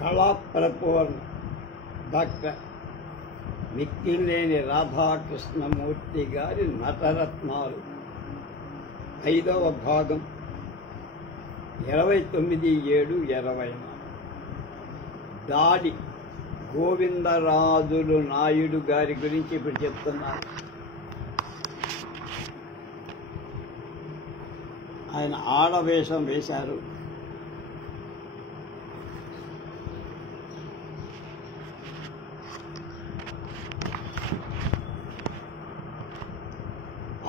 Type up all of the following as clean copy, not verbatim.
కళాప్రపూర్ణ doctor మిక్కిలేని Radhakrishnamurthy గారి నటరత్నాలు 5వ భాగం 29/7/20 దాడి గోవిందరాజులు నాయుడు గారి గురించి ఇప్పుడు చెప్తున్నారు. ఆయన ఆడవేషం వేశారు.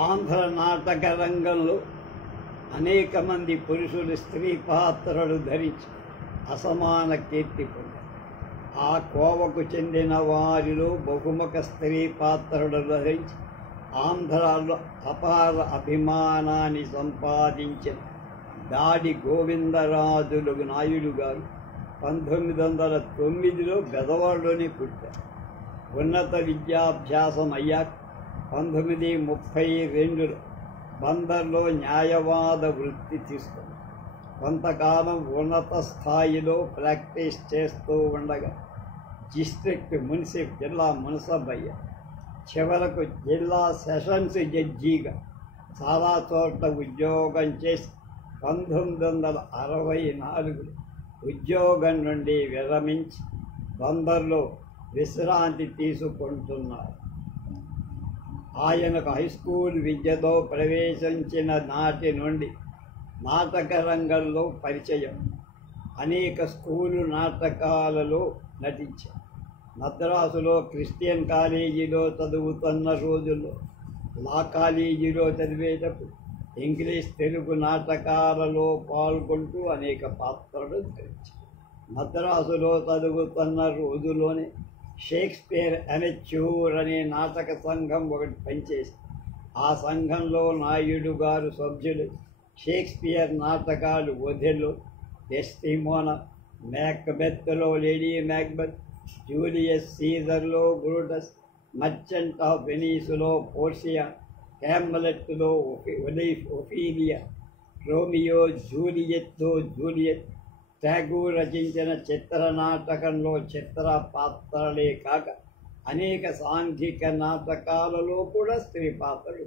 ఆంధ్ర నాటక రంగంలో అనేక మంది పురుషులు స్త్రీ పాత్రలు ధరించి అసమాన కీర్తి పొందారు. ఆ కోవకు చెందిన వారిలో బహుముఖ స్త్రీ పాత్రలు ధరించి ఆంధ్రాలో అపార అభిమానాన్ని సంపాదించిన దాడి గోవిందరాజులు నాయుడు గారు 1909లో బెదవాడలోనే పుట్టారు. ఉన్నత విద్యాభ్యాసం అయ్యాక 1932లో బందర్లో న్యాయవాద వృత్తి తీసుకున్నారు. కొంతకాలం ఉన్నత స్థాయిలో ప్రాక్టీస్ చేస్తూ ఉండగా డిస్ట్రిక్ట్ మున్సిఫ్ జిల్లా మున్సిఫ్ అయ్యారు. చివరకు జిల్లా సెషన్స్ జడ్జిగా చాలా చోట్ల ఉద్యోగం చేసి 1964లో ఉద్యోగం నుండి విరమించి బందర్లో విశ్రాంతి తీసుకుంటున్నారు. ఆయనకు హైస్కూల్ విద్యతో ప్రవేశించిన నాటి నుండి నాటక రంగంలో పరిచయం. అనేక స్కూలు నాటకాలలో నటించారు. మద్రాసులో క్రిస్టియన్ కాలేజీలో చదువుతున్న రోజుల్లో లా కాలేజీలో చదివేటప్పుడు ఇంగ్లీష్ తెలుగు నాటకాలలో పాల్గొంటూ అనేక పాత్రలు ధరించారు. మద్రాసులో చదువుతున్న రోజుల్లోనే షేక్స్పియర్ అమెచ్యూర్ అనే నాటక సంఘం ఒకటి పనిచేసి ఆ సంఘంలో నాయుడు గారు సభ్యులు. షేక్స్పియర్ నాటకాలు ఒథెల్లో, డెస్టిమోనా, మ్యాక్బెత్లో లేడీ మ్యాక్బెత్, జూలియస్ సీజర్లో బ్రూటస్, మర్చెంట్ ఆఫ్ వెనీస్లో పోర్షియా, హ్యామ్లెట్లో ఒఫీలియా, రోమియో జూలియత్లో జూలియట్, ఠాగూర్ రచించిన చిత్రనాటకంలో చిత్ర పాత్రలే కాక అనేక సాంఘిక నాటకాలలో కూడా స్త్రీ పాత్రలు.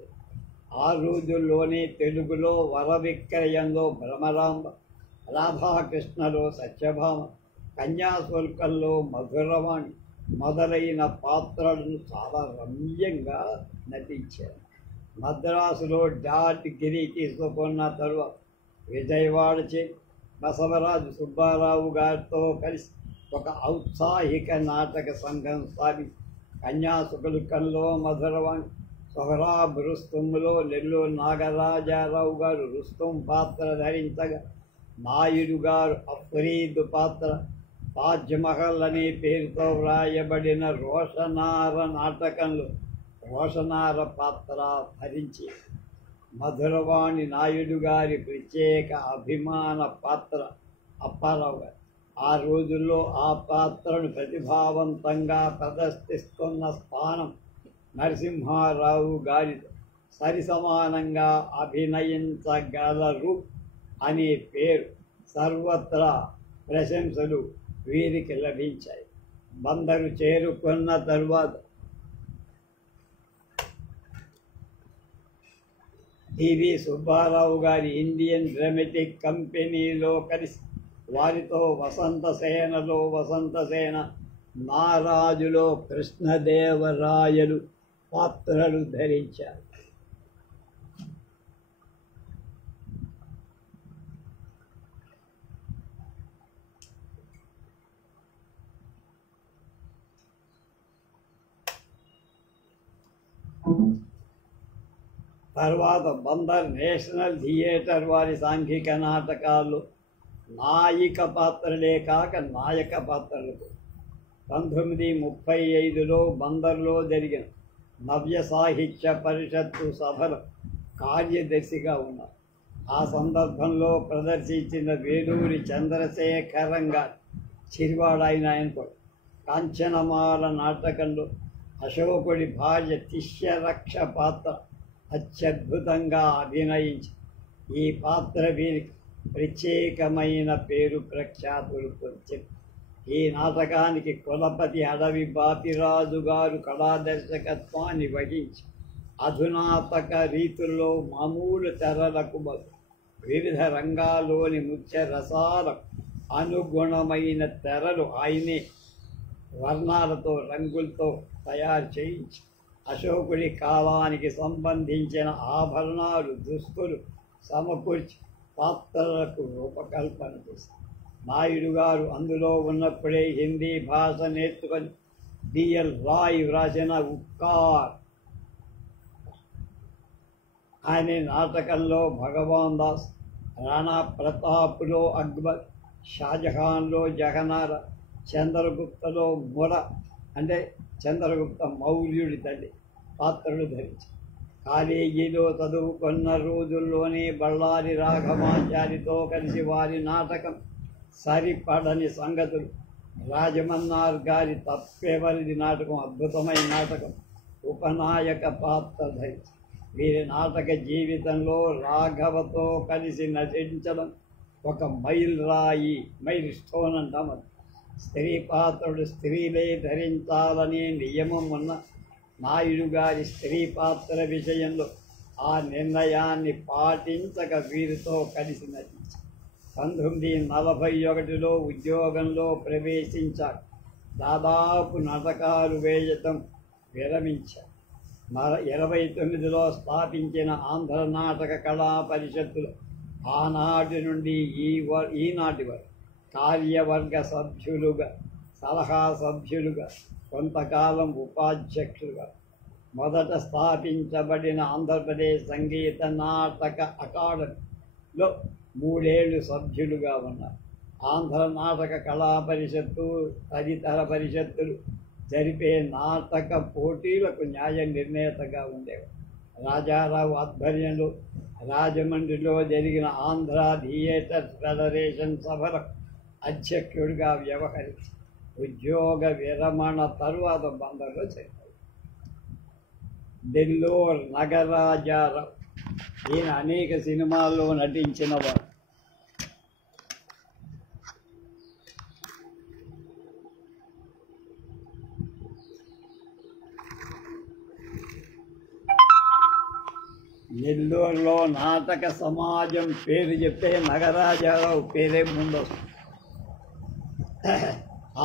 ఆ రోజుల్లోనే తెలుగులో వరవిక్రయంలో భ్రమరాంబ, రాధాకృష్ణలో సత్యభామ, కన్యాశుల్కంలో మధురవాణి మొదలైన పాత్రలను చాలా రమ్యంగా నటించారు. మద్రాసులో డాట్ గిరి తీసుకున్న తరువాత విజయవాడ చేరి బసవరాజు సుబ్బారావు గారితో కలిసి ఒక ఔత్సాహిక నాటక సంఘం స్థాపించి కన్యాశుల్కంలో మధురవాణి, సొహరాబ్ రుస్తుంలో నెల్లూరు నాగరాజారావు గారు రుస్తుం పాత్ర ధరించగా నాయుడు గారు అఫ్రీద్ పాత్ర, తాజ్మహల్ అనే పేరుతో వ్రాయబడిన రోషనార నాటకంలో రోషనార పాత్ర ధరించి మధురవాణి నాయుడు గారి ప్రత్యేక అభిమాన పాత్ర అప్పారావు గారు. ఆ రోజుల్లో ఆ పాత్రను ప్రతిభావంతంగా ప్రదర్శిస్తున్న స్థానం నరసింహారావు గారితో సరిసమానంగా అభినయించగలరు అనే పేరు సర్వత్రా ప్రశంసలు వీరికి లభించాయి. బందరు చేరుకున్న తరువాత డి.వి. సుబ్బారావు గారి ఇండియన్ డ్రామాటిక్ కంపెనీలో కలిసి వారితో వసంతసేనలో వసంతసేన, నారాజులో కృష్ణదేవరాయలు పాత్రలు ధరించారు. తర్వాత బందర్ నేషనల్ థియేటర్ వారి సాంఘిక నాటకాలు నాయిక పాత్రలే కాక నాయక పాత్రలు. 1935లో బందర్లో జరిగిన నవ్య సాహిత్య పరిషత్తు సభలో కార్యదర్శిగా ఉన్నారు. ఆ సందర్భంలో ప్రదర్శించిన వేలూరి చంద్రశేఖరం గారు చిరివాడ ఆయనతో కాంచనమాల నాటకంలో అశోకుడి భార్య తిష్యరక్ష పాత్ర అత్యద్భుతంగా అభినయించి ఈ పాత్ర వీరికి ప్రత్యేకమైన పేరు ప్రఖ్యాతులు పొందింది. ఈ నాటకానికి కులపతి అడవి బాపిరాజు గారు కళాదర్శకత్వాన్ని వహించి అధునాతక రీతుల్లో మామూలు తెరలకు వివిధ రంగాల్లోని ముఖ్య రసాలకు అనుగుణమైన తెరలు ఆయనే వర్ణాలతో రంగులతో తయారు చేయించి అశోకుడి కాలానికి సంబంధించిన ఆభరణాలు దుస్తులు సమకూర్చి పాత్రలకు రూపకల్పన చేశారు. నాయుడు గారు అందులో ఉన్నప్పుడే హిందీ భాష నేర్చుకొని బిఎల్ రాయ్ వ్రాసిన ఉక్కార్ అనే నాటకంలో భగవాన్ దాస్, రాణా ప్రతాప్లో అక్బర్, షాజహాన్లో జహనార, చంద్రగుప్తలో ముర అంటే చంద్రగుప్త మౌర్యుడి తల్లి పాత్రలు ధరించి కాలేజీలో చదువుకున్న రోజుల్లోనే బళ్ళారి రాఘవాచారితో కలిసి వారి నాటకం సరిపడని సంగతులు, రాజమన్నార్ గారి తప్పెవరిది నాటకం అద్భుతమైన నాటకం, ఉపనాయక పాత్ర ధరించి వీరి నాటక జీవితంలో రాఘవతో కలిసి నటించడం ఒక మైల్ స్టోన్ అంటాం. స్త్రీ పాత్రుడు స్త్రీలే ధరించాలనే నియమం ఉన్న నాయుడు గారి స్త్రీ పాత్ర విషయంలో ఆ నిర్ణయాన్ని పాటించక వీరితో కలిసి నటించారు. 1941లో ఉద్యోగంలో ప్రవేశించారు. దాదాపు నాటకాలు వేయటం విరమించారు. 29లో స్థాపించిన ఆంధ్ర నాటక కళా పరిషత్తులో ఆనాటి నుండి ఈనాటి వరకు కార్యవర్గ సభ్యులుగా, సలహా సభ్యులుగా, కొంతకాలం ఉపాధ్యక్షులుగా, మొదట స్థాపించబడిన ఆంధ్రప్రదేశ్ సంగీత నాటక అకాడమీలో 3 ఏళ్ళు సభ్యులుగా ఉన్నారు. ఆంధ్ర నాటక కళా పరిషత్తు తదితర పరిషత్తులు జరిపే నాటక పోటీలకు న్యాయ నిర్ణేతగా ఉండేవారు. రాజారావు ఆధ్వర్యంలో రాజమండ్రిలో జరిగిన ఆంధ్ర థియేటర్ ఫెడరేషన్ సభలకు అధ్యక్షుడిగా వ్యవహరించి ఉద్యోగ విరమణ తరువాత బందర్లో చేరారు. నెల్లూరు నగరాజారావు ఈయన అనేక సినిమాల్లో నటించిన వారు. నెల్లూరులో నాటక సమాజం పేరు చెప్తే నగరాజారావు పేరే ముందు.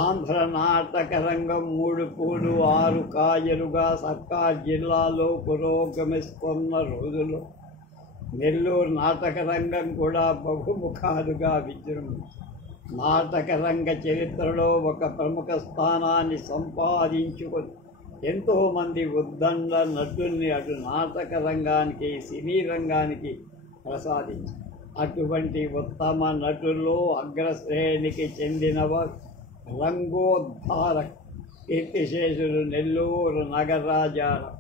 ఆంధ్ర నాటక రంగం 3 పూలు 6 కాయలుగా సర్కార్ జిల్లాలో పురోగమిస్తున్న రోజుల్లో నెల్లూరు నాటక రంగం కూడా బహుముఖాలుగా విజృంభించింది. నాటక రంగ చరిత్రలో ఒక ప్రముఖ స్థానాన్ని సంపాదించుకొని ఎంతోమంది ఉద్దండ నటుల్ని అటు నాటక రంగానికి సినీ రంగానికి ప్రసాదించారు. అటువంటి ఉత్తమ నటుల్లో అగ్రశ్రేణికి చెందినవారు రంగోద్ధారక్ కీర్తిశేషులు నెల్లూరు నగరాజారావు.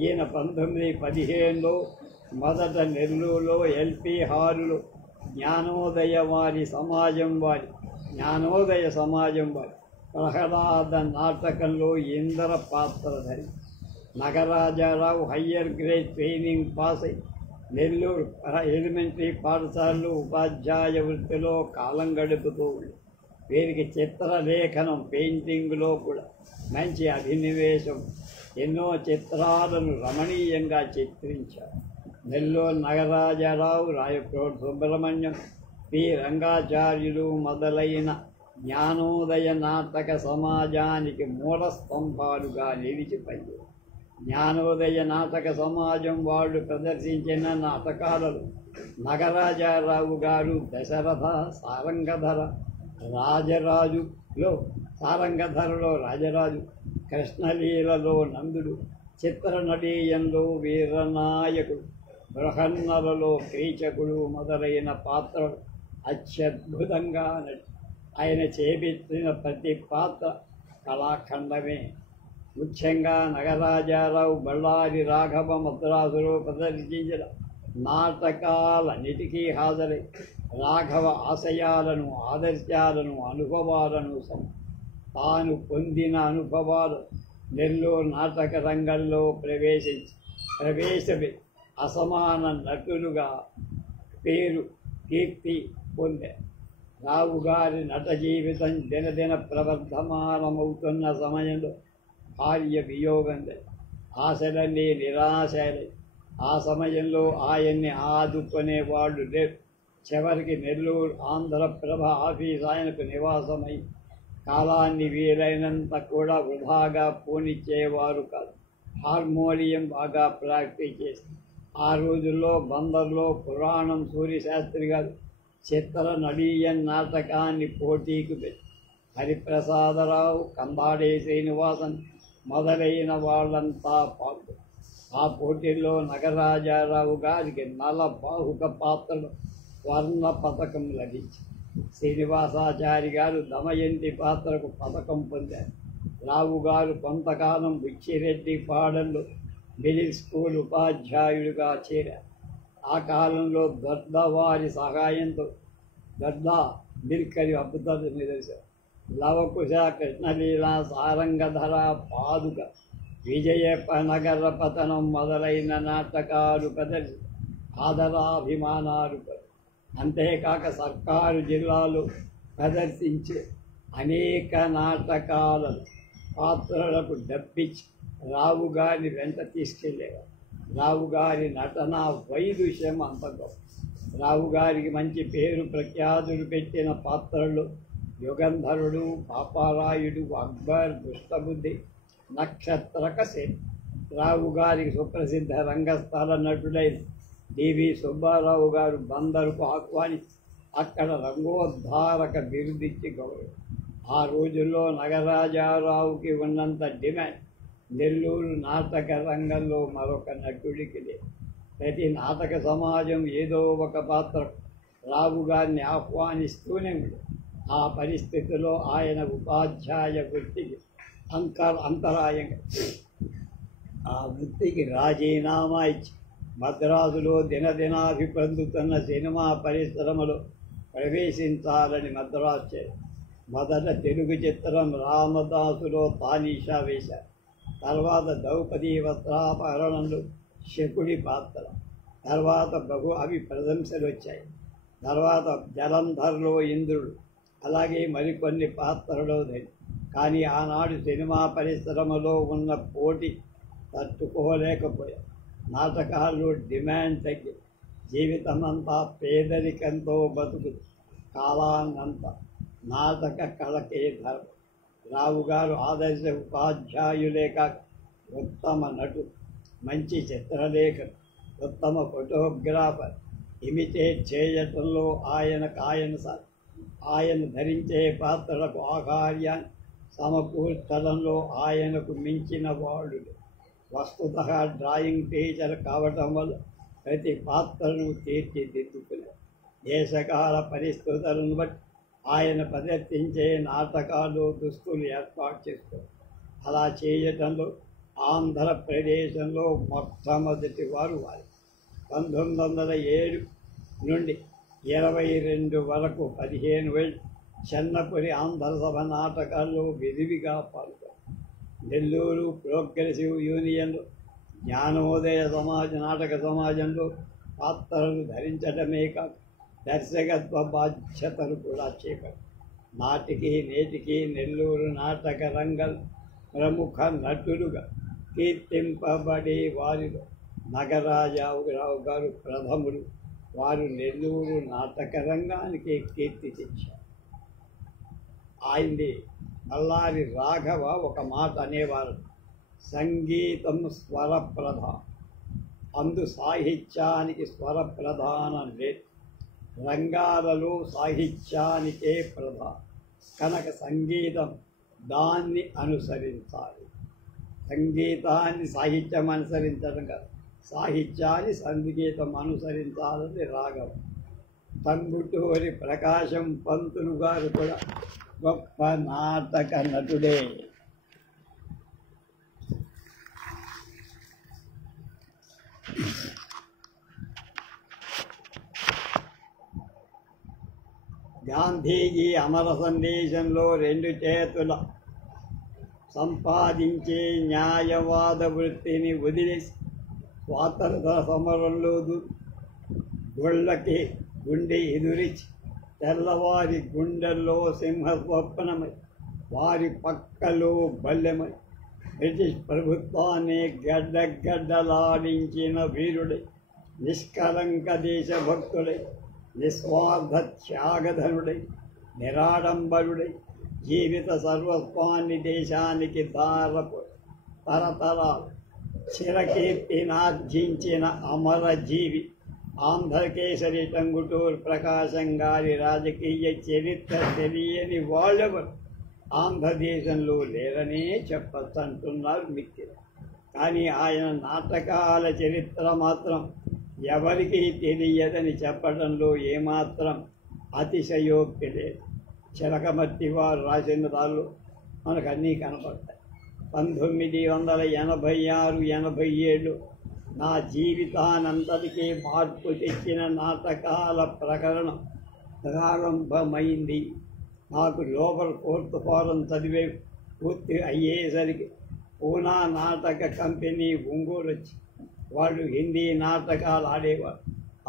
ఈయన 1915లో మొదట నెల్లూరులో ఎల్పి హాలులో జ్ఞానోదయ సమాజం వారి ప్రహ్లాద నాటకంలో ఇంద్ర పాత్ర ధరి నగరాజారావు హయ్యర్ గ్రేడ్ ట్రైనింగ్ పాస్ అయి నెల్లూరు ఎలిమెంటరీ పాఠశాలలో ఉపాధ్యాయ వృత్తిలో కాలం గడుపుతూ ఉంది. వీరికి చిత్రలేఖనం పెయింటింగ్లో కూడా మంచి అభినివేశం, ఎన్నో చిత్రాలను రమణీయంగా చిత్రించారు. నెల్లూరు నగరాజారావు, రాయప్రోడ్ సుబ్రహ్మణ్యం, పి రంగాచార్యులు మొదలైన జ్ఞానోదయ నాటక సమాజానికి మూల స్తంభాలుగా నిలిచిపోయారు. జ్ఞానోదయ నాటక సమాజం వాళ్ళు ప్రదర్శించిన నాటకాలలో నగరాజారావు గారు దశరథ, సారంగధరలో రాజరాజు, కృష్ణలీలలో నందుడు, చిత్రనడీయంలో వీరనాయకుడు, బృహన్నలలో కీచకుడు మొదలైన పాత్రలు అత్యద్భుతంగా ఆయన చేపట్టిన ప్రతి పాత్ర కళాఖండమే. ముఖ్యంగా నగరాజారావు బళ్ళారి రాఘవ మద్రాసులో ప్రదర్శించిన నాటకాలన్నిటికీ హాజరై రాఘవ ఆశయాలను, ఆదర్శాలను, అనుభవాలను తాను పొందిన అనుభవాలు నెల్లూరు నాటక రంగంలో ప్రవేశమే అసమాన నటులుగా కీర్తి పొందారు. రావు గారి నట జీవితం దినదిన ప్రవర్ధమానమవుతున్న సమయంలో భార్య వియోగంలో ఆశలన్నీ నిరాశలై ఆ సమయంలో ఆయన్ని ఆదుకునేవాళ్ళు లేరు. చివరికి నెల్లూరు ఆంధ్రప్రభ ఆఫీస్ ఆయనకు నివాసమై కాలాన్ని వీలైనంత కూడా వృధాగా పోనిచ్చేవారు కాదు. హార్మోనియం బాగా ప్రాక్టీస్ చేసి ఆ రోజుల్లో బందర్లో పురాణం సూర్యశాస్త్రి గారు చిత్ర నడీయన్ నాటకాన్ని పోటీకి పెట్టి హరిప్రసాదరావు, కంబాడే శ్రీనివాసన్ మొదలైన వాళ్ళంతా పాల్గొన్నారు. ఆ పోటీల్లో నగరాజారావు గారికి నలబాహుక పాత్రలు స్వర్ణ పథకం లభించింది. శ్రీనివాసాచారి గారు దమయంతి పాత్రకు పథకం పొందారు. రావు గారు కొంతకాలం బుచ్చిరెడ్డి పాడల్లో మిడిల్ స్కూల్ ఉపాధ్యాయుడిగా చేరారు. ఆ కాలంలో దొడ్డవారి సహాయంతో దొడ్డ మిల్కరి అద్భుతాలు నిలిచారు. లవకుశ, కృష్ణలీల, సారంగధర, పాదుక, విజయనగర పతనం మొదలైన నాటకాలు ప్రదర్శి ఆదరాభిమానాలు అంతేకాక సర్కారు జిల్లాలో ప్రదర్శించే అనేక నాటకాలను పాత్రలకు డబ్బిచ్చి రావు గారిని వెంట తీసుకెళ్ళేవారు. రావు గారి నటన వైదుష్యం అంత గొప్ప. రావు గారికి మంచి పేరు ప్రఖ్యాతులు పెట్టిన పాత్రలు యుగంధరుడు, పాపారాయుడు, అక్బర్, దుష్టబుద్ధి, నక్షత్రక సేన. రావు గారికి సుప్రసిద్ధ రంగస్థల నటుడైన డివి సుబ్బారావు గారు బందరుకు ఆహ్వానించి అక్కడ రంగోద్ధారక బిరుదిచ్చి గౌరవం. ఆ రోజుల్లో నగరాజారావుకి ఉన్నంత డిమాండ్ నెల్లూరు నాటక రంగంలో మరొక నటుడికి లేదు. ప్రతి నాటక సమాజం ఏదో ఒక పాత్ర రావు గారిని ఆహ్వానిస్తూనే ఉంది. ఆ పరిస్థితిలో ఆయన ఉపాధ్యాయ వృత్తికి అంతరాయంగా ఆ వృత్తికి రాజీనామా ఇచ్చి మద్రాసులో దినదినాభిపందుతున్న సినిమా పరిశ్రమలో ప్రవేశించాలని మద్రాసు చేశారు. మొదట తెలుగు చిత్రం రామదాసులో తానీషా వేశారు. తర్వాత ద్రౌపదీ వస్త్రాపహరణంలో శకుడి పాత్ర. తర్వాత అవి ప్రశంసలు వచ్చాయి. తర్వాత జలంధర్లో ఇంద్రుడు, అలాగే మరికొన్ని పాత్రలో కానీ ఆనాడు సినిమా పరిశ్రమలో ఉన్న పోటీ తట్టుకోలేకపోయారు. నాటకాల్లో డిమాండ్ తగ్గి జీవితమంతా పేదరికంతో బతుకు కాలాన్నంతా నాటక కళకే ధర్మం. రావు గారు ఆదర్శ ఉపాధ్యాయులే కాక ఉత్తమ నటుడు, మంచి చిత్రలేఖను, ఉత్తమ ఫోటోగ్రాఫర్. ఇమిటేట్ చేయటంలో ఆయన ధరించే పాత్రలకు ఆకార్యాన్ని సమకూర్చడంలో ఆయనకు మించిన వాడు. వస్తుతః డ్రాయింగ్ టీచర్ కావటం వల్ల ప్రతి పాత్రను తీర్చిదిద్దుకున్నారు. దేశకాల పరిస్థితులను బట్టి ఆయన ప్రదర్శించే నాటకాలు, దుస్తులు ఏర్పాటు చేస్తారు. అలా చేయటంలో ఆంధ్రప్రదేశంలో మొట్టమొదటి వారు 1907 నుండి 22 వరకు 15 ఏళ్ళు చెన్నపురి ఆంధ్రసభ నాటకాల్లో విరివిగా పాల్గొన్నారు. నెల్లూరు ప్రోగ్రెసివ్ యూనియన్లో, జ్ఞానోదయ నాటక సమాజంలో పాత్రలు ధరించడమే కాక దర్శకత్వ బాధ్యతలు కూడా చేపట్టారు. నాటికి నేటికి నెల్లూరు నాటక రంగం ప్రముఖ నటులుగా కీర్తింపబడే వారిలో నగరాజారావు గారు ప్రథముడు. వారు నెల్లూరు నాటక రంగానికి కీర్తి తెచ్చారు. ఆయన్ని మల్లారి రాఘవ ఒక మాట అనేవారు, సంగీతం స్వరప్రధానం, అందు సాహిత్యానికి స్వరప్రధానం లేదు. రంగాలలో సాహిత్యానికే ప్రధానం కనుక సంగీతం దాన్ని అనుసరించాలి. సంగీతాన్ని సాహిత్యం అనుసరించడం కాదు, సాహిత్యాన్ని సంగీతం అనుసరించాలని రాఘవ. తంగుటూరి ప్రకాశం పంతులు గారు కూడా గొప్ప నాటక నటుడే. గాంధీజీ అమర సందేశంలో 2 చేతుల సంపాదించే న్యాయవాద వృత్తిని వదిలేసి స్వాతంత్ర సమరంలో గుళ్ళకి గుండె ఎదురిచి తెల్లవారి గుండెల్లో సింహస్వప్నమై వారి పక్కలో బల్లెమై బ్రిటిష్ ప్రభుత్వాన్ని గడ్డగడ్డలాడించిన వీరుడై నిష్కలంక దేశభక్తుడై నిస్వార్థ త్యాగధనుడై నిరాడంబరుడై జీవిత సర్వస్వాన్ని దేశానికి తరతరాలు చిరకీర్తినార్జించిన అమరజీవి ఆంధ్రకేసరి టంగుటూరు ప్రకాశం గారి రాజకీయ చరిత్ర తెలియని వాళ్ళెవరు ఆంధ్రదేశంలో లేరనే చెప్పచ్చంటున్నారు మిక్కిలు. కానీ ఆయన నాటకాల చరిత్ర మాత్రం ఎవరికీ తెలియదని చెప్పడంలో ఏమాత్రం అతిశయోక్తి లేదు. చిలకమర్తి వారు రాసిన దాళ్ళు మనకు అన్నీ కనపడతాయి. 1986-87 నా జీవితానంతటికీ మార్పు తెచ్చిన నాటకాల ప్రకరణం ప్రారంభమైంది. నాకు లోపల కోర్టు ఫారం చదివే పూర్తి అయ్యేసరికి పూనా నాటక కంపెనీ ఒంగోలు వచ్చి వాడు హిందీ నాటకాలు ఆడేవాడు.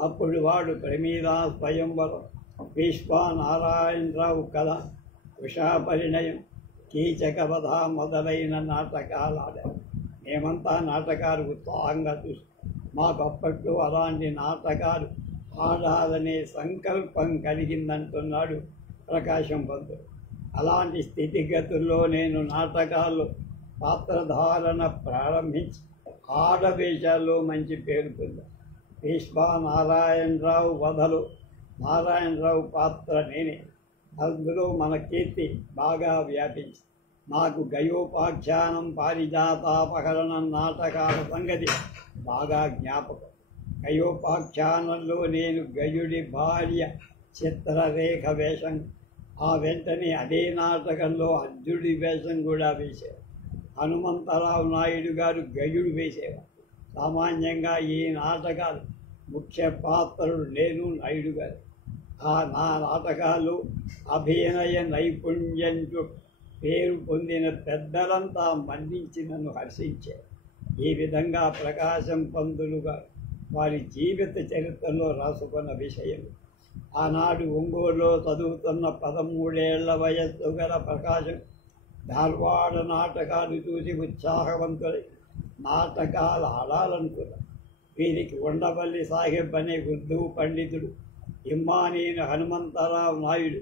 అప్పుడు వాడు ప్రమీలా స్వయంవరం, విశ్వనారాయణరావు కథ, ఉషా పరిణయం, కీచకవధ మొదలైన నాటకాలు ఆడారు. మేమంతా నాటకాలు ఉత్సాహంగా చూసి మాకు అప్పట్లో అలాంటి నాటకాలు ఆడాలనే సంకల్పం కలిగిందంటున్నాడు ప్రకాశం పంతులు. అలాంటి స్థితిగతుల్లో నేను నాటకాల్లో పాత్రధారణ ప్రారంభించి ఆడవేషాల్లో మంచి పేరు పొందాను. విశ్వనారాయణరావు వధలో నారాయణరావు పాత్ర నేనే. అందులో మన కీర్తి బాగా వ్యాపించి నాకు గయోపాఖ్యానం, పారిజాతాపహరణం నాటకాల సంగతి బాగా జ్ఞాపకం. గయోపాఖ్యానంలో నేను గయుడి భార్య చిత్రరేఖ వేషం, ఆ వెంటనే అదే నాటకంలో అర్జుడి వేషం కూడా వేశారు. హనుమంతరావు నాయుడు గారు గయుడు వేసేవారు. సామాన్యంగా ఈ నాటకాలు ముఖ్య పాత్రలు నేను, నాయుడు గారు. నా నాటకాలు అభినయ నైపుణ్యంతో పేరు పొందిన పెద్దలంతా మన్నించి నన్ను హర్షించారు. ఈ విధంగా ప్రకాశం పంతులు గారు వారి జీవిత చరిత్రలో రాసుకున్న విషయం. ఆనాడు ఒంగోలులో చదువుతున్న 13 ఏళ్ల వయస్సు గల ప్రకాశం ధార్వాడ నాటకాలు చూసి ఉత్సాహవంతులై నాటకాలు ఆడాలనుకున్నారు. వీరికి ఉండవల్లి సాహెబ్ అనే ఉర్దూ పండితుడు, ఇమ్మానీన హనుమంతరావు నాయుడు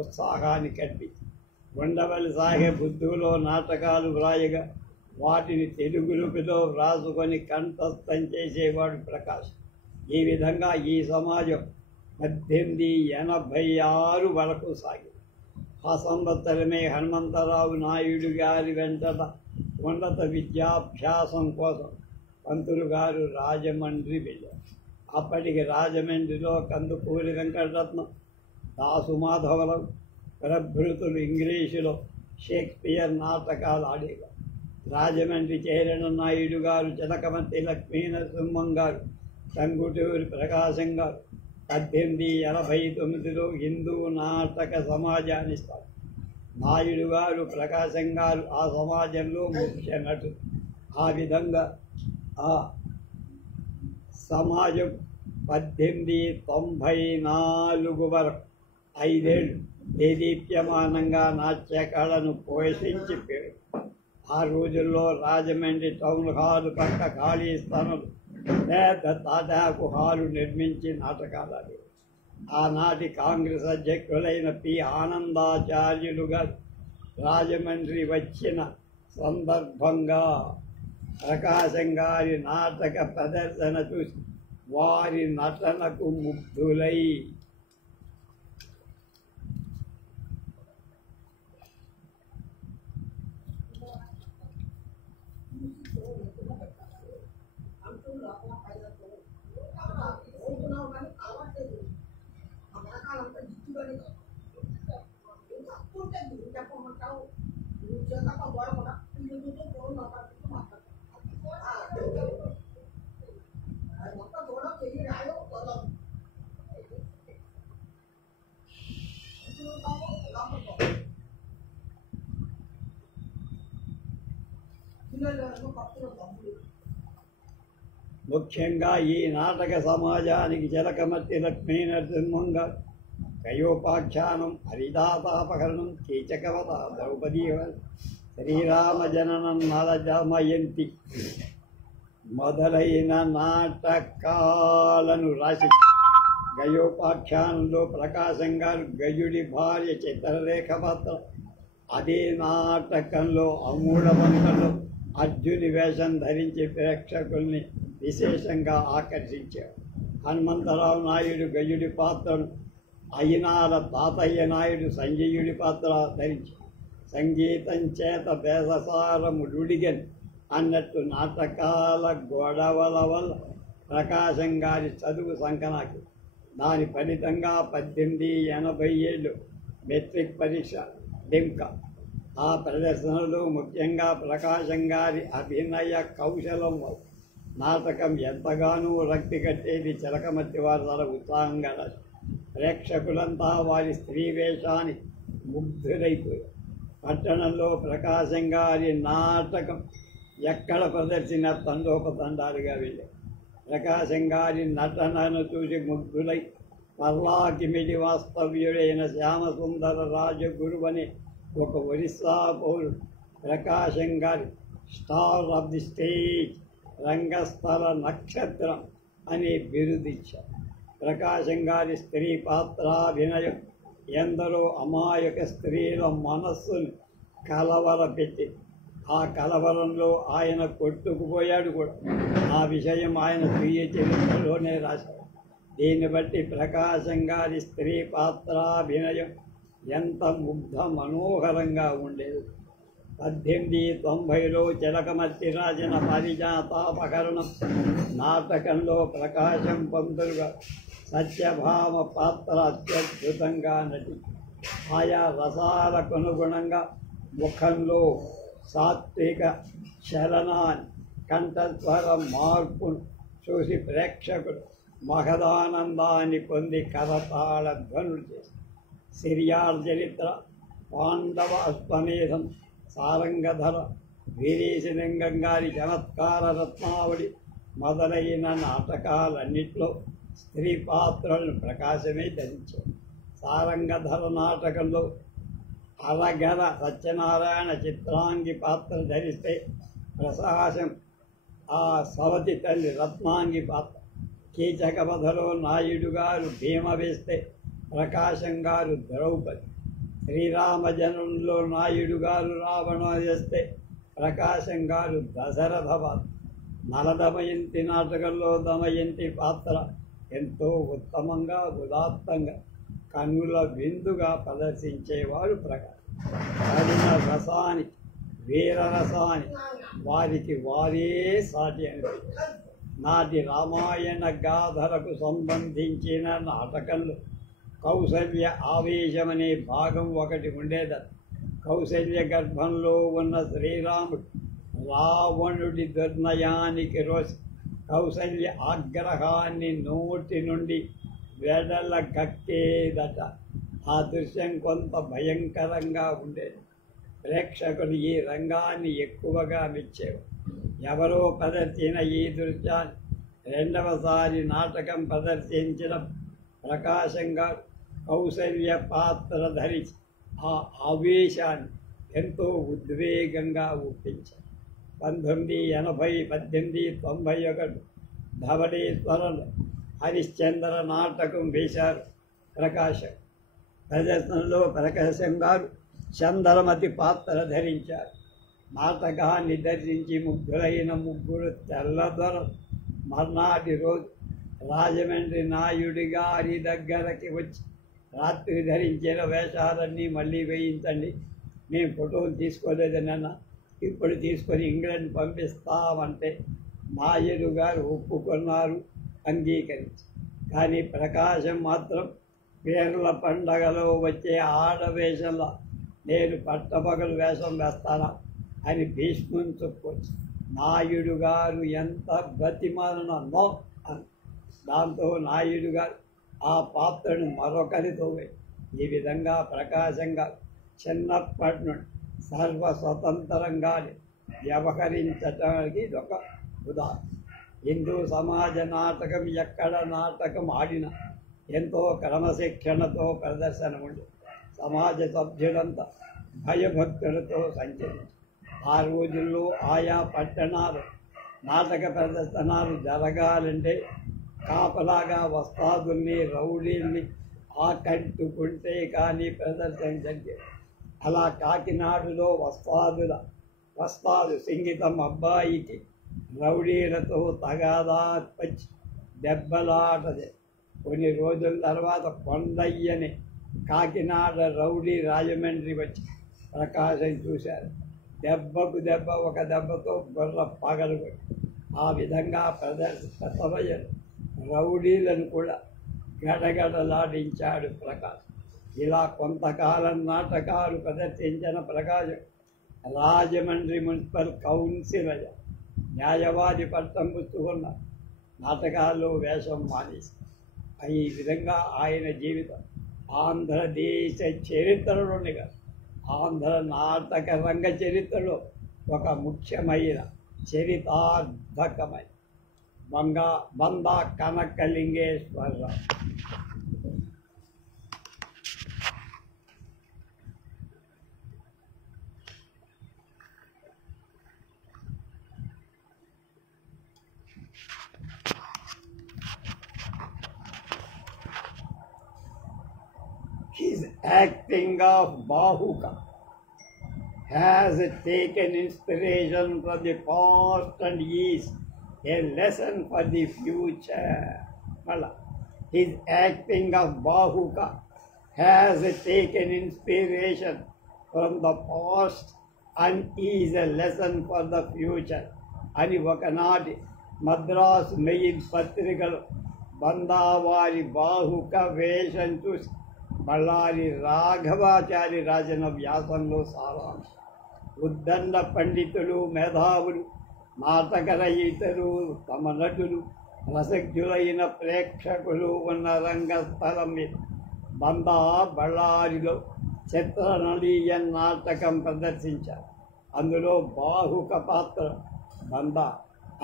ఉత్సాహాన్ని కల్పించి ఉండవల్లి సాహెబ్ ఉర్దూలో నాటకాలు వ్రాయగా వాటిని తెలుగు లిపిలో వ్రాసుకొని కంఠస్థం చేసేవాడు ప్రకాశ్. ఈ విధంగా ఈ సమాజం 1886 వరకు సాగింది. ఆ సంవత్సరమే హనుమంతరావు నాయుడు గారి వెంటట ఉన్నత విద్యాభ్యాసం కోసం పంతులు గారు రాజమండ్రి వెళ్ళారు. అప్పటికి రాజమండ్రిలో కందుకూరి వెంకటరత్నం, దాసుమాధవరావు ప్రభృతులు ఇంగ్లీషులో షేక్స్పియర్ నాటకాలు ఆడేవారు. రాజమండ్రి చేరిన నాయుడు గారు చిలకమర్తి లక్ష్మీనరసింహం గారు, టంగుటూరి ప్రకాశం గారు 1889లో హిందూ నాటక సమాజాన్ని స్థాపించారు. నాయుడు గారు, ప్రకాశం గారు ఆ సమాజంలో ముఖ్య నటులు. ఆ విధంగా ఆ సమాజం 1894 వరకు 5 ఏళ్ళు దేదీప్యమానంగా నాట్య కళను పోషించి పేరు. ఆ రోజుల్లో రాజమండ్రి టౌన్ హాల్ పక్క ఖాళీ స్థానంలో పెద్ద తాటాకు హాలు నిర్మించి నాటకాలు ఆడేవారు. ఆనాటి కాంగ్రెస్ అధ్యక్షులైన పి ఆనందాచార్యులు గారు రాజమండ్రి వచ్చిన సందర్భంగా ప్రకాశం గారి నాటక ప్రదర్శన చూసి వారి నటనకు ముగ్ధులై ముఖ్యంగా ఈ నాటక సమాజానికి చిలకమర్తి లక్ష్మీనరసింహం గారు, గయోపాఖ్యానం, హరిదాతాపహరణం, కీచకవత, ద్రౌపదీవ, శ్రీరామజననం, నలజమయంతి మొదలైన నాటకాలను రాసి గయోపాఖ్యానంలో ప్రకాశం గారు గయుడి భార్య చిత్రలేఖ పాత్ర, అదే నాటకంలో అమూఢవంతంలో అర్జుని వేషం ధరించి ప్రేక్షకుల్ని విశేషంగా ఆకర్షించారు. హనుమంతరావు నాయుడు గయుడి పాత్రను, అయినాల తాతయ్య నాయుడు సంజయుడి పాత్ర ధరించారు. సంగీతం చేత బేససారము లుడిగన్ అన్నట్టు నాటకాల గొడవల వల్ల ప్రకాశం గారి చదువు సంకనాకి. దాని ఫలితంగా 1887 మెట్రిక్ పరీక్ష డింక. ఆ ప్రదర్శనలో ముఖ్యంగా ప్రకాశం గారి అభినయ కౌశలం వల్ల నాటకం ఎంతగానో రక్తి కట్టేది. చిలకమర్తి వారి తల ఉత్సాహంగా రాశారు. ప్రేక్షకులంతా వారి స్త్రీ వేషానికి ముగ్ధులైపోయారు. పట్టణంలో ప్రకాశం గారి నాటకం ఎక్కడ ప్రదర్శన తండోపతండాలుగా వెళ్ళారు. ప్రకాశం గారి నటనను చూసి ముగ్ధులై పర్లాకిమిడి వాస్తవ్యుడైన శ్యామసుందర రాజగురువనే ఒక ఒరిస్సా పౌరుడు ప్రకాశం గారి స్టార్ ఆఫ్ ది స్టేజ్, రంగస్థల నక్షత్రం అనే బిరుదిచ్చారు. ప్రకాశం గారి స్త్రీ పాత్రాభినయం ఎందరో అమాయక స్త్రీల మనస్సును కలవరపెట్టి ఆ కలవరంలో ఆయన కొట్టుకుపోయాడు కూడా. ఆ విషయం ఆయన స్వీయ చరిత్రలోనే రాశారు. దీన్ని బట్టి ప్రకాశం గారి స్త్రీ పాత్రాభినయం ఎంత ముగ్ధ మనోహరంగా ఉండేది. 1890లో చిలకమర్తి రాసిన పారిజాతాపహరణం నాటకంలో ప్రకాశం పంతులుగా సత్యభామ పాత్ర అత్యద్భుతంగా నటించారు. ఆయా రసాలకు అనుగుణంగా ముఖంలో సాత్విక చలనాన్ని, కంఠస్వర మార్పును చూసి ప్రేక్షకులు మహదానందాన్ని పొంది కరతాళ ధ్వనులు చేశారు. సిరియార్ చరిత్ర, పాండవ అశ్వమేధం, సారంగధర, వీరేశలింగం గారి చమత్కార రత్నావళి మొదలైన నాటకాలన్నింటిలో స్త్రీ పాత్రలను ప్రకాశమే ధరించారు. సారంగధర నాటకంలో అలగర సత్యనారాయణ చిత్రాంగి పాత్ర ధరిస్తే ప్రకాశం ఆ సవతి తల్లి రత్నాంగి పాత్ర. కీచకవధలో నాయుడు గారు భీమ వేస్తే ప్రకాశం గారు ద్రౌపది. శ్రీరామజనంలో నాయుడు గారు రావణ వేస్తే ప్రకాశం గారు దశరథ పాత్ర. నలదమయంతి నాటకంలో దమయంతి పాత్ర ఎంతో ఉత్తమంగా ఉదాత్తంగా కన్నుల విందుగా ప్రదర్శించేవారు ప్రకాశం. కరుణ రసానికి, వీరరసానికి వారికి వారే సాటి అనిపించారు. నాటి రామాయణ గాథలకు సంబంధించిన నాటకంలో కౌసల్య ఆవేశమనే భాగం ఒకటి ఉండేదట. కౌసల్య గర్భంలో ఉన్న శ్రీరాముడు రావణుడి దుర్నయానికి రోసి కౌసల్య ఆగ్రహాన్ని నోటి నుండి వెడల గక్కేదట. ఆ దృశ్యం కొంత భయంకరంగా ఉండేది. ప్రేక్షకులు ఈ రంగాన్ని ఎక్కువగా మెచ్చేవారు. ఎవరో ప్రదర్శించిన ఈ దృశ్యాన్ని రెండవసారి నాటకం ప్రదర్శించిన ప్రకాశంగా కౌసల్య పాత్ర ధరించి ఆ ఆవేశాన్ని ఎంతో ఉద్వేగంగా ఒప్పించారు. 1980, 1891 ధవళేశ్వరంలో హరిశ్చంద్ర నాటకం వేశారు ప్రకాశం. ప్రదర్శనలో ప్రకాశం గారు చంద్రమతి పాత్ర ధరించారు. నాటకాన్ని దర్శించి ముగ్గురైన ముగ్గురు తెల్లదొరలు మర్నాటి రోజు రాజమండ్రి నాయుడి గారి దగ్గరకి వచ్చి రాత్రి ధరించిన వేషాలన్నీ మళ్ళీ వేయించండి, మేము ఫోటోలు తీసుకోలేదనన్నా ఇప్పుడు తీసుకొని ఇంగ్లాండ్ పంపిస్తామంటే నాయుడు గారు ఒప్పుకున్నారు, అంగీకరించి. కానీ ప్రకాశం మాత్రం పేర్ల పండగలో వచ్చే ఆడవేషంలో నేను పట్టపగలు వేషం వేస్తానా అని భీష్ముని చెప్పుకోవచ్చు. నాయుడు గారు ఎంత బతిమాలనో అని. దాంతో నాయుడు గారు ఆ పాత్రను మరొకరితో ఈ విధంగా ప్రకాశంగా చిన్నప్పటి నుండి సర్వస్వతంత్రంగా వ్యవహరించడానికి ఇదొక ఉదాహరణ. హిందూ సమాజ నాటకం ఎక్కడ నాటకం ఆడినా ఎంతో క్రమశిక్షణతో ప్రదర్శన ఉండి సమాజ సభ్యులంతా భయభక్తులతో సంచరించి ఆ రోజుల్లో ఆయా పట్టణాలు నాటక ప్రదర్శనలు జరగాలంటే కాపలాగా వస్తాదుల్ని రౌడీల్ని ఆకట్టుకుంటే కానీ ప్రదర్శన జరిగేది. అలా కాకినాడలో వస్తాదు సింగితం అబ్బాయికి రౌడీలతో తగాదా వచ్చి దెబ్బలాటది. కొన్ని రోజుల తర్వాత కొండయ్యని కాకినాడ రౌడీ రాజమండ్రి వచ్చి ప్రకాశం చూశారు. దెబ్బకు దెబ్బ, ఒక దెబ్బతో బుర్ర పగలగొట్టి ఆ విధంగా ప్రదర్శించబోయారు. రౌడీలను కూడా గడగడలాడించాడు ప్రకాశం. ఇలా కొంతకాలం నాటకాలు ప్రదర్శించిన ప్రకాశం రాజమండ్రి మున్సిపల్ కౌన్సిలర్ న్యాయవాది పట్టం పుచ్చుకున్న నాటకాల్లో వేషం మానేసి ఈ విధంగా ఆయన జీవితం ఆంధ్రదేశ చరిత్రలోని కాదు, ఆంధ్ర నాటక రంగ చరిత్రలో ఒక ముఖ్యమైన చరితార్థకమైన బందా Kanakalingeswararao. His acting of Bahuka has taken inspiration from the past and is a lesson for the future. His acting of Bahuka has taken inspiration from the past and is a lesson for the future. అని ఒకనాటి Madras mail పత్రికలో బందావారి బాహుక వేషం చూసి బళ్ళారి రాఘవాచారి రాసిన వ్యాసంలో సారాంశం. ఉద్దండ పండితులు, మేధావులు, నాటక రచయితలు, తమ నటులు, రసజ్ఞులైన ప్రేక్షకులు ఉన్న రంగస్థలం మీద బందా బళ్ళారిలో చిత్రనళీయ నాటకం ప్రదర్శించారు. అందులో బాహుక పాత్ర బందా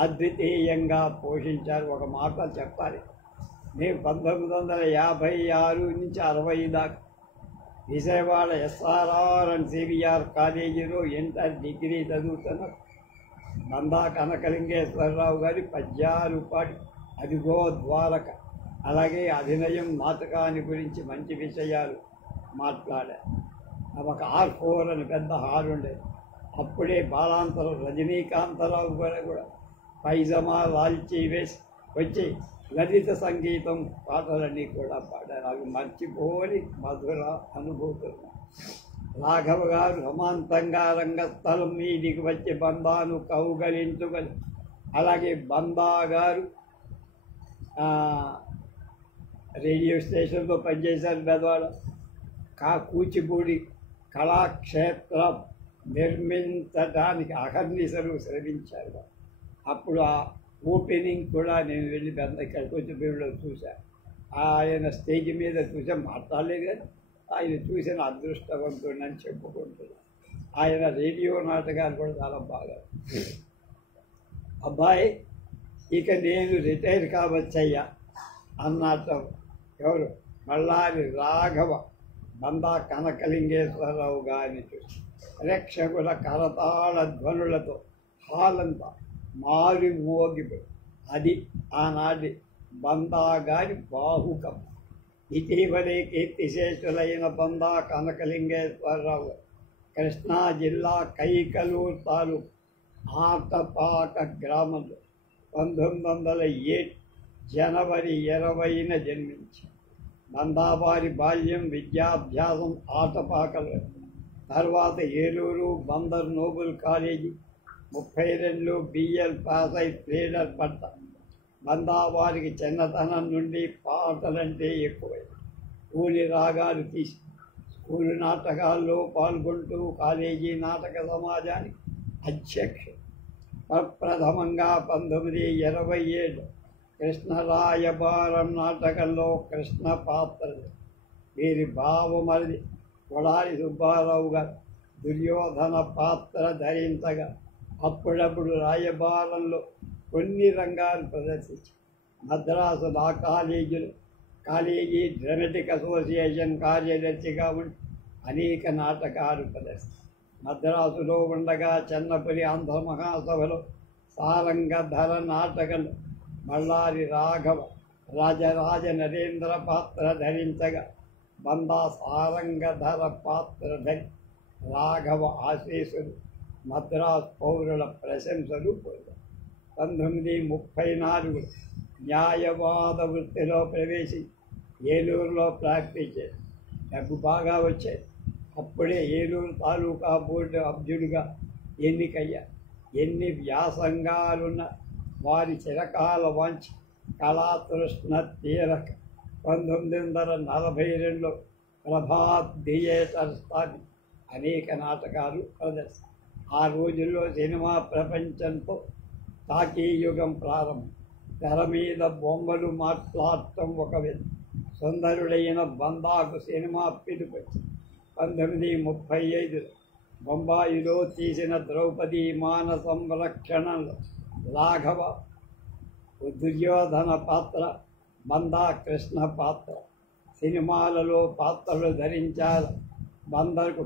అద్వితీయంగా పోషించారు. ఒక మాట చెప్పాలి, నేను 1956 నుంచి 60 దాకా విజయవాడ ఎస్ఆర్ఆర్ అండ్ సివిఆర్ కాలేజీలో ఇంటర్ డిగ్రీ చదువుతున్న బందా కనకలింగేశ్వరరావు గారి పద్యాలు పాడి అదిగో ద్వారక, అలాగే అభినయం నాటకాన్ని గురించి మంచి విషయాలు మాట్లాడారు. ఒక R4 అని పెద్ద హాల్ ఉండేది. అప్పుడే బాలాంతరం రజనీకాంతరావు కూడా పైజమా లాల్చీ వేసి వచ్చి లలిత సంగీతం పాటలన్నీ కూడా పాడారు. అవి మర్చిపోని మధుర అనుభూతులు. రాఘవ గారు సమాంతంగా రంగస్థలం మీదికి వచ్చి బందాను కౌగలించుకొని, అలాగే బందా గారు రేడియో స్టేషన్లో పనిచేశారు. పెద్దవాడ కూచిపూడి కళాక్షేత్రం నిర్మించడానికి అహర్నిశలు శ్రమించారు. అప్పుడు ఆ ఓపెనింగ్ కూడా నేను వెళ్ళి ఇక్కడ కూచిపూడిలో చూశాను. ఆయన స్టేజ్ మీద చూసా, మాట్లాడలేదు కానీ ఆయన చూసిన అదృష్టవంతుడని చెప్పుకుంటున్నాను. ఆయన రేడియో నాటకాలు కూడా చాలా బాగా. అబ్బాయి ఇక నేను రిటైర్ కావచ్చయ్యా అన్నట్టు ఎవరు బళ్ళారి రాఘవ బందా కనకలింగేశ్వరరావు గారిని చూసి ప్రేక్షకుల కరతాళ ధ్వనులతో హాలంతా మారి మోగిపోయి అది ఆనాటి బందా గారి బాహుకం. ఇటీవలే కీర్తిశేషులైన బందా కనకలింగేశ్వరరావు కృష్ణా జిల్లా కైకలూరు తాలూకు ఆటపాక గ్రామంలో 1907 జనవరి 20న జన్మించి బందావారి బాల్యం విద్యాభ్యాసం ఆటపాకలో, తర్వాత Eluru Bandar Noble college 32 BL pass అయి ప్లేడర్ పట్ట. బందావారికి చిన్నతనం నుండి పాటలంటే ఎక్కువై స్కూలు రాగాలు తీసి స్కూలు నాటకాల్లో పాల్గొంటూ కాలేజీ నాటక సమాజానికి అధ్యక్షుడు. ప్రప్రథమంగా 1927 కృష్ణరాయబారం నాటకంలో కృష్ణ పాత్ర. వీరి బావమరిది కొడాలి సుబ్బారావు గారు దుర్యోధన పాత్ర ధరించగా అప్పుడప్పుడు రాయబారంలో కొన్ని రంగాలు ప్రదర్శించి మద్రాసు లా కాలేజీలో కాలేజీ డ్రామాటిక్ అసోసియేషన్ కార్యదర్శిగా ఉండి అనేక నాటకాలు ప్రదర్శించారు. మద్రాసులో ఉండగా చెన్నపురి ఆంధ్ర మహాసభలో సారంగధర నాటకం బళ్ళారి రాఘవ రాజరాజ నరేంద్ర పాత్ర ధరించగా బందా సారంగధర పాత్ర ధరి రాఘవ ఆశీస్సులు మద్రాసు పౌరుల ప్రశంసలు పొందారు. 1934 న్యాయవాద వృత్తిలో ప్రవేశించి ఏలూరులో ప్రాక్టీస్ చేసి డబ్బు బాగా వచ్చాయి. అప్పుడే ఏలూరు తాలూకా బోర్డు అభ్యుడిగా ఎన్నికయ్యారు. ఎన్ని వ్యాసంగాలున్న వారి చిరకాల వాంఛ కళాతృష్ణ తీరక 1942లో ప్రభాత్ థియేటర్ స్థాపించి అనేక నాటకాలు ప్రదర్శన. ఆ రోజుల్లో సినిమా ప్రపంచంతో తాకీయుగం ప్రారంభం. తెర మీద బొమ్మలు మాట్లాడటం ఒక విధం. సుందరుడైన బందాకు సినిమా పిలుపొచ్చింది. 1935లో బొంబాయిలో తీసిన ద్రౌపది మాన సంరక్షణలో రాఘవ దుర్యోధన పాత్ర, బందా కృష్ణ పాత్ర సినిమాలలో పాత్రలు ధరించారు. బందాకు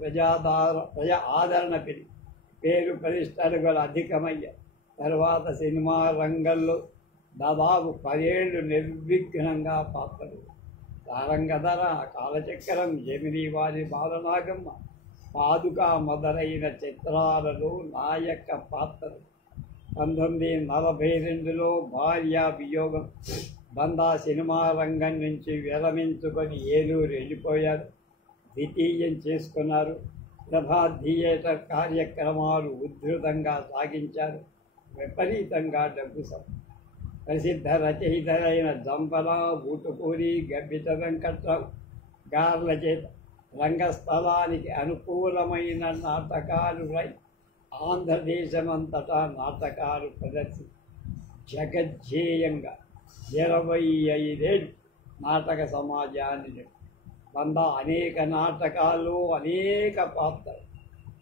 ప్రజా ఆదరణ పెరిగి పేరు ప్రతిష్టలు అధికమయ్యాయి. తర్వాత సినిమా రంగంలో దాదాపు 10 ఏళ్ళు నిర్విఘ్నంగా పాత్రలు. సారంగధర, కాలచక్రం, జమిని వారి బాలనాగమ్మ, పాదుక మొదలైన చిత్రాలలో నాయక పాత్రలు. 1942లో భార్య వియోగం బందా సినిమా రంగం నుంచి విరమించుకొని ఏలూరు వెళ్ళిపోయారు. ద్వితీయం చేసుకున్నారు. ప్రభాత్ థియేటర్ కార్యక్రమాలు ఉధృతంగా సాగించారు. విపరీతంగా డబ్బు ప్రసిద్ధ రచయితలైన జంపల, ఊటుకూరి, గబ్బిత వెంకట్రావు గార్ల చేత రంగస్థలానికి అనుకూలమైన నాటకాలు రై ఆంధ్రదేశమంతటా నాటకాలు ప్రదర్శించి జగజ్జేయంగా 25 ఏళ్ళు నాటక సమాజాన్ని బందా అనేక నాటకాలు, అనేక పాత్రలు.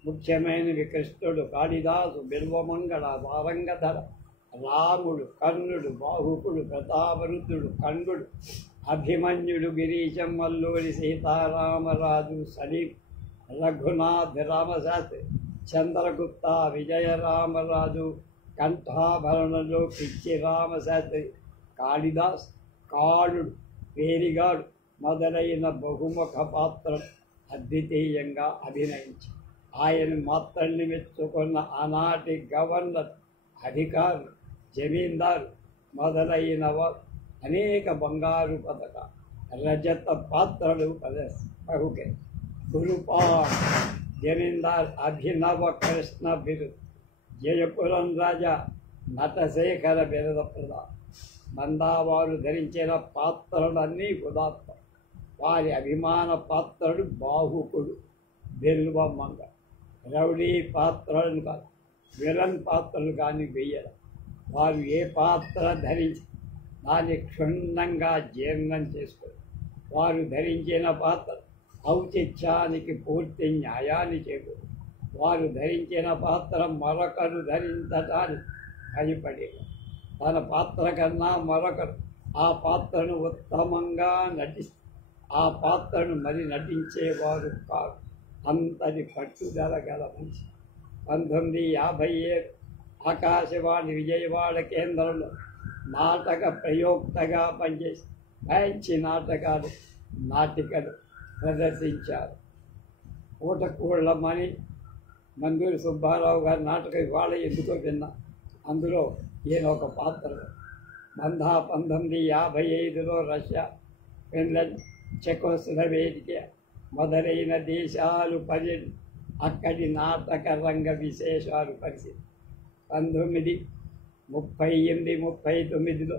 ముఖ్యమైనవి కృష్ణుడు, కాళిదాసు, బిల్వమంగళ, సారంగధర, రాముడు, కర్ణుడు, బాహుకుడు, ప్రతాపరుద్రుడు, కంగుడు, అభిమన్యుడు, గిరీశం, మల్లూరి సీతారామరాజు, సలీం, రఘునాథ్ రామశాస్త్రి, చంద్రగుప్త, విజయరామరాజు, కంఠాభరణలో పిచ్చి రామశాస్త్రి, కాళిదాస్, కాళుడు, పేరిగాడు మొదలైన బహుముఖ పాత్రలు అద్వితీయంగా అభినయించి ఆయన మాత్రల్ని మెచ్చుకున్న ఆనాటి గవర్నర్, అధికారులు, జమీందారు మొదలైన వారు అనేక బంగారు పథక రజత పాత్రలు బహుకే. గురుపాల్ జమీందార్ అభినవ కృష్ణ బిరుదు, జయపురం రాజా నటశేఖర బిరుద ప్రదానం. బందావారు ధరించిన పాత్రలన్నీ ఉదాత్త. వారి అభిమాన పాత్రలు బాహుకుడు, బిల్వమంగ. రౌడీ పాత్రలను కాదు, విలన్ పాత్రలు కానీ వేయడం. వారు ఏ పాత్ర ధరించి దాన్ని క్షుణ్ణంగా జీర్ణం చేసుకొని వారు ధరించిన పాత్ర ఔచిత్యానికి పూర్తి న్యాయాన్ని చేకూరు. వారు ధరించిన పాత్ర మరొకరు ధరించటానికి భయపడే తన పాత్ర కన్నా మరొకరు ఆ పాత్రను ఉత్తమంగా నటిస్తారు. ఆ పాత్రను మరి నటించేవారు కాదు. అంతటి పట్టుదల గల మనిషి. 1957 ఆకాశవాణి విజయవాడ కేంద్రంలో నాటక ప్రయోక్తగా పనిచేసి మంచి నాటకాలు, నాటికలు ప్రదర్శించారు. పూటకూళ్ళమని మందూరి సుబ్బారావు గారి నాటకం ఇవాళ ఎందుకో విన్నా. అందులో ఈయన ఒక పాత్ర. బందా 1955లో రష్యా, ఫిన్లాండ్, చెకోస్లోవేకియా మొదలైన దేశాలు పర్యటన అక్కడి నాటక రంగ విశేషాలు పరిశీలి. 1938-39లో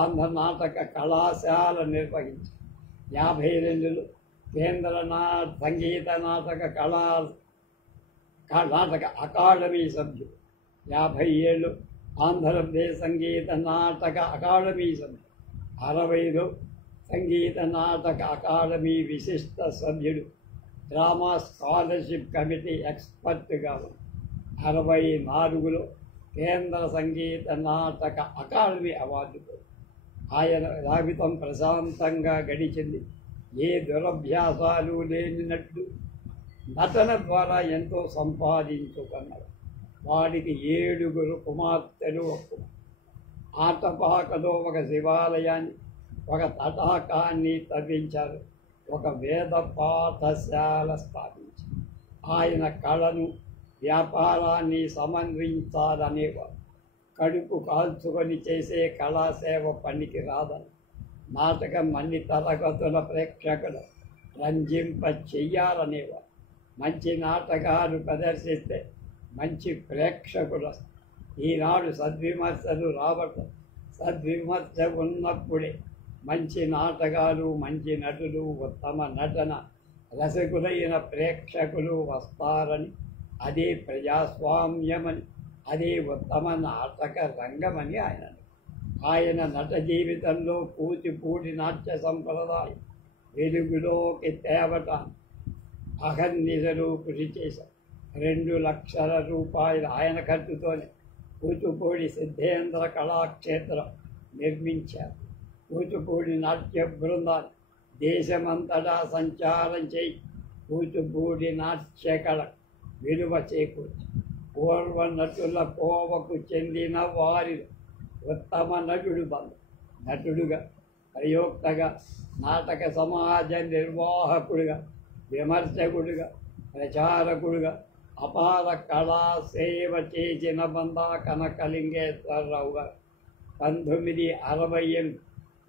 ఆంధ్ర నాటక కళాశాల నిర్వహించి 52లో కేంద్ర సంగీత నాటక అకాడమీ సభ్యులు, 57లో ఆంధ్రప్రదేశ్ సంగీత నాటక అకాడమీ సభ్యులు, 60లో సంగీత నాటక అకాడమీ విశిష్ట సభ్యుడు, డ్రామా స్కాలర్షిప్ కమిటీ ఎక్స్పర్ట్గా ఉంది. 64లో కేంద్ర సంగీత నాటక అకాడమీ అవార్డు, ఆయన రావితం ప్రశాంతంగా గడిచింది. ఏ దురభ్యాసాలు లేనినట్లు నటన ద్వారా ఎంతో సంపాదించుకున్నాడు. వాడికి 7 కుమార్తెలు, ఒక ఆటపాకలో ఒక శివాలయాన్ని, ఒక తటాకాన్ని తవ్వించారు, ఒక వేద పాఠశాల స్థాపించారు. ఆయన కళను వ్యాపారాన్ని సమన్వయించాలనేవారు. కడుపు కాల్చుకొని చేసే కళాసేవ పనికి రాదని, నాటకం అన్ని తరగతుల ప్రేక్షకులు రంజింప చెయ్యాలనేవారు. మంచి నాటకాలు ప్రదర్శిస్తే మంచి ప్రేక్షకులు. ఈనాడు సద్విమర్శలు రావటం, సద్విమర్శ ఉన్నప్పుడే మంచి నాటకాలు, మంచి నటులు, ఉత్తమ నటన, రసికులైన ప్రేక్షకులు వస్తారని, అదే ప్రజాస్వామ్యమని, అదే ఉత్తమ నాటక రంగమని ఆయన నట జీవితంలో కూచిపూడి నాట్య సంప్రదాయం వెలుగులోకి తేవటానికి అహర్నిశలు కృషి చేశారు. 2 లక్షల రూపాయలు ఆయన ఖర్చుతోనే కూచిపూడి సిద్ధేంద్ర కళాక్షేత్రం నిర్మించారు. కూచిపూడి నాట్య బృందాన్ని దేశమంతటా సంచారం చేయి కూచిపూడి నాట్యకళ విలువ చేకూర్చి పూర్వ నటుల కోవకు చెందిన వారి ఉత్తమ నటుడుగా, ప్రయోక్తగా, నాటక సమాజ నిర్వాహకుడిగా, విమర్శకుడిగా, ప్రచారకుడిగా అపార కళా సేవ చేసిన బందా కనకలింగేశ్వరరావు గారు 1968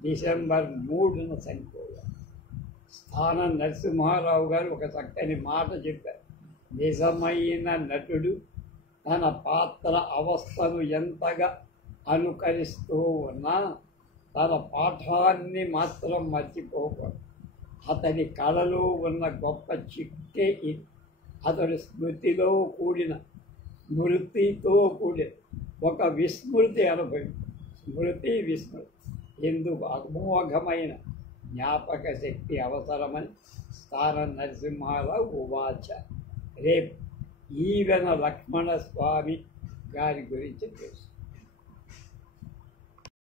డిసెంబర్ 3న చనిపోయారు. స్థానం నరసింహారావు గారు ఒక చక్కని మాట చెప్పారు. నిజమైన నటుడు తన పాత్ర అవస్థను ఎంతగా అనుకరిస్తూ ఉన్నా తన పాఠాన్ని మాత్రం మర్చిపోకూడదు. అతని కళలో ఉన్న గొప్ప చిక్కే ఇది. అతడు స్మృతితో కూడిన ఒక విస్మృతి అనుభవం. స్మృతి విస్మృతి ఎందుకు అమోఘమైన జ్ఞాపక శక్తి అవసరమని స్థానం నరసింహారావు ఉవాచ. రేపు ఈవెన లక్ష్మణ స్వామి గారి గురించి తెలుసు.